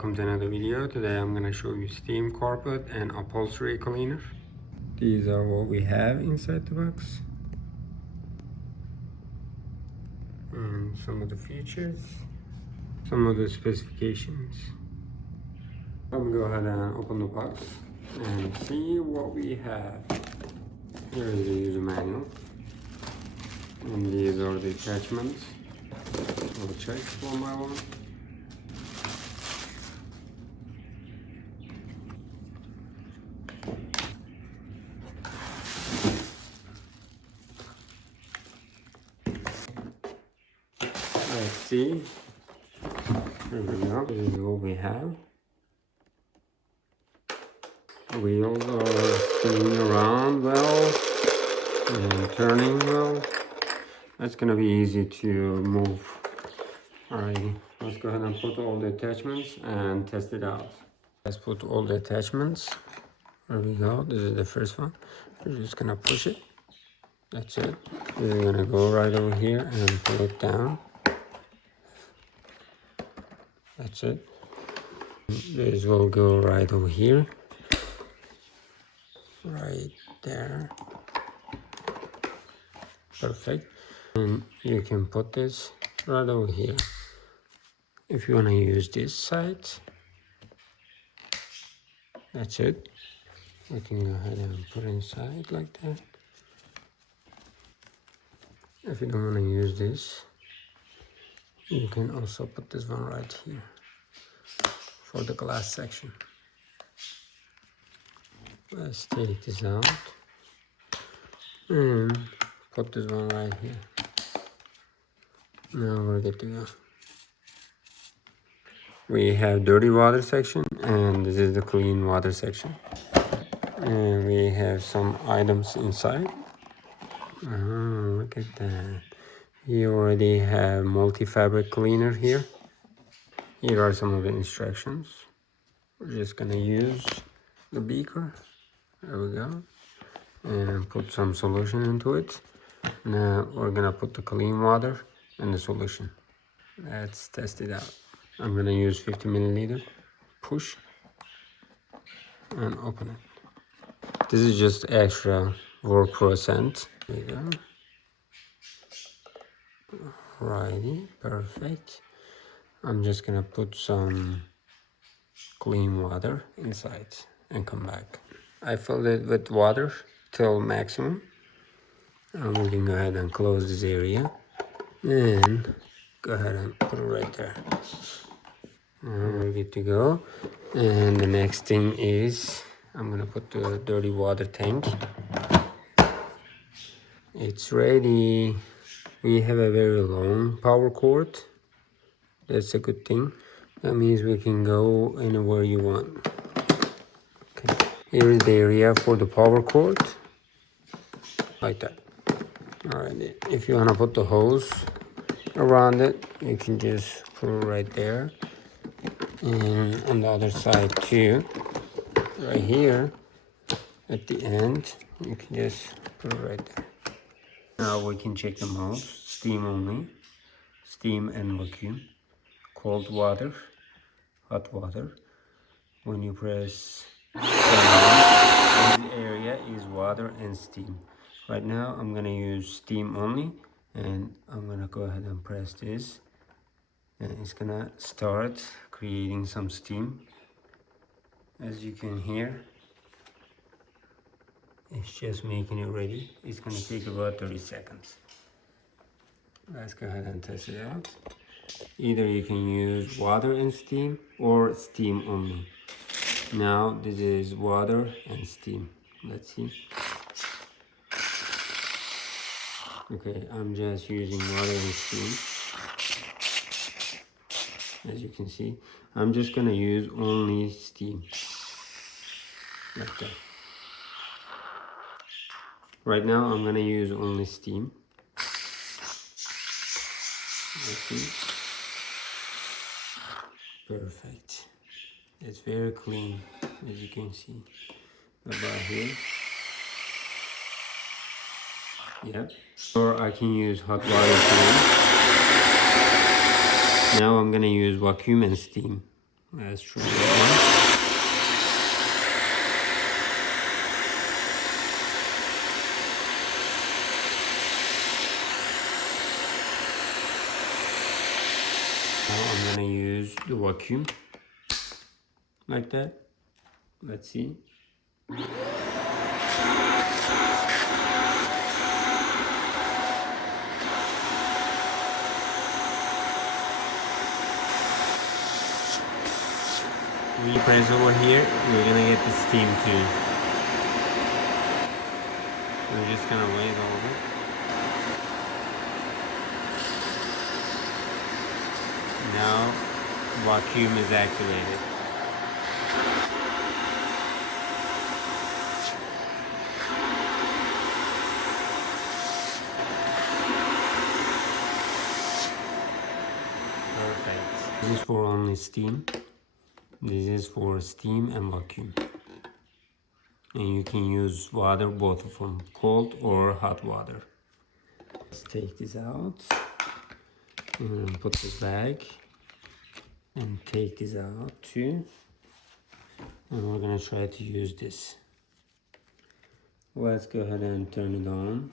welcome to another video. Today I'm going to show you steam carpet and upholstery cleaner. These are what we have inside the box and some of the features, some of the specifications. I'm going to go ahead and open the box and see what we have. Here is the user manual, and these are the attachments. We'll check one by one. Let's see. Here we go. This is what we have. Wheels are spinning around well and turning well. That's gonna be easy to move. Alrighty, let's go ahead and put all the attachments and test it out. Let's put all the attachments. There we go. This is the first one. We're just gonna push it. That's it. We're gonna go right over here and pull it down. That's it. This will go right over here. Right there. Perfect. And you can put this right over here. If you want to use this side, that's it. We can go ahead and put inside like that. If you don't want to use this, you can also put this one right here for the glass section. Let's take this out and put this one right here. Now we're good to go. We have dirty water section, and this is the clean water section. And we have some items inside. Oh, look at that. You already have multi-fabric cleaner here. Here are some of the instructions. We're just gonna use the beaker. There we go. And put some solution into it. Now we're gonna put the clean water and the solution. Let's test it out. I'm gonna use 50 milliliter. Push and open it. This is just extra WORKPRO scent. There you go. Righty, perfect. I'm just gonna put some clean water inside and come back. I filled it with water till maximum. And we can go ahead and close this area and go ahead and put it right there. Now we're good to go. And the next thing is I'm gonna put the dirty water tank. It's ready. We have a very long power cord. That's a good thing. That means we can go anywhere you want. Okay. Here is the area for the power cord. Like that. Alright, if you want to put the hose around it, you can just put it right there. And on the other side too, right here at the end, you can just put it right there. Now we can check the modes. Steam only, steam and vacuum, cold water, hot water. When you press turn on, this area is water and steam. Right now I'm gonna use steam only, and I'm gonna go ahead and press this, and it's gonna start creating some steam. As you can hear, it's just making it ready. It's gonna take about 30 seconds. Let's go ahead and test it out. Either you can use water and steam or steam only. Now this is water and steam. Let's see. Okay, I'm just using water and steam. As you can see, I'm just gonna use only steam. Like that. Right now, I'm gonna use only steam. Let's see. Perfect. It's very clean, as you can see. About here. Yep. Or I can use hot water too. Now I'm gonna use vacuum and steam. Let's try it again. Now I'm gonna use the vacuum like that. Let's see. When you press over here, you're gonna get the steam too. We're just gonna wait a little bit. Now, vacuum is activated. Perfect. This is for only steam. This is for steam and vacuum. And you can use water both from cold or hot water. Let's take this out and put this back and take this out too. And we're gonna try to use this. Let's go ahead and turn it on.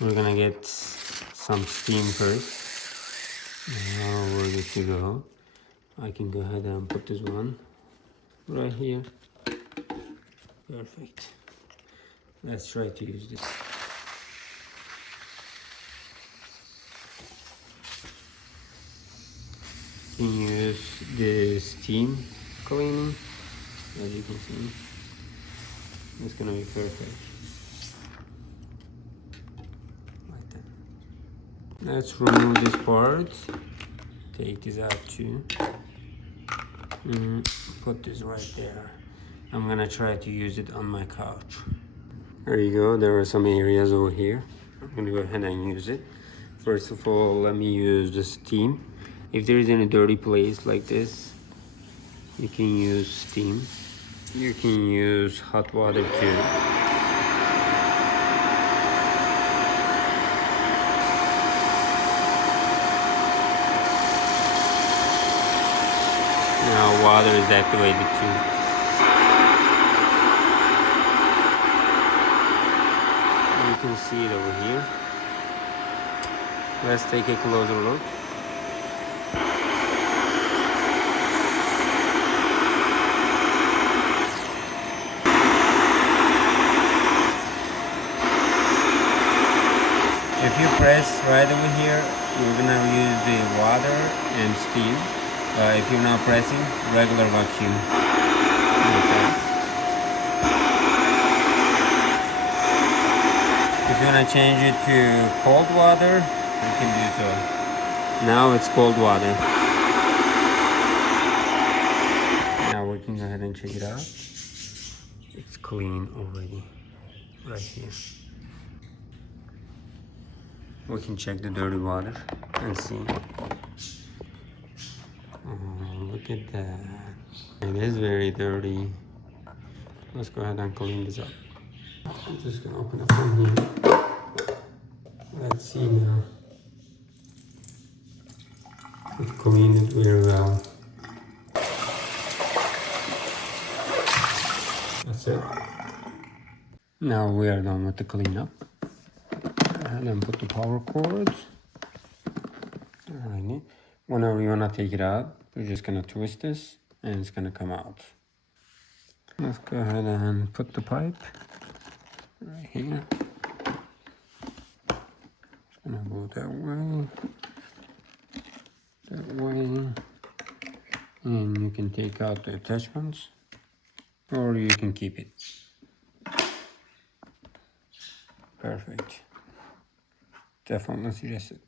We're gonna get some steam first. Now we're good to go. I can go ahead and put this one right here. Perfect. Let's try to use this. You can use the steam cleaning, as you can see. It's gonna be perfect. Like that. Let's remove this part. Take this out too. And put this right there. I'm gonna try to use it on my couch. There you go. There are some areas over here. I'm gonna go ahead and use it. First of all, let me use the steam. If there is any dirty place like this, you can use steam. You can use hot water too. Now water is activated too. You can see it over here. Let's take a closer look. If you press right over here, you're gonna use the water and steam. If you're not pressing, regular vacuum. Okay. If you wanna change it to cold water, you can do so. Now it's cold water. Now we can go ahead and check it out. It's clean already, right here. We can check the dirty water and see. Oh, look at that. It is very dirty. Let's go ahead and clean this up. I'm just gonna open up from here. Let's see now. It cleaned it very well. That's it. Now we are done with the cleanup. And then put the power cords. Alrighty. Whenever you wanna take it out, you're just gonna twist this and it's gonna come out. Let's go ahead and put the pipe right here. It's gonna go that way, and you can take out the attachments, or you can keep it. Perfect. Definitely suggest it.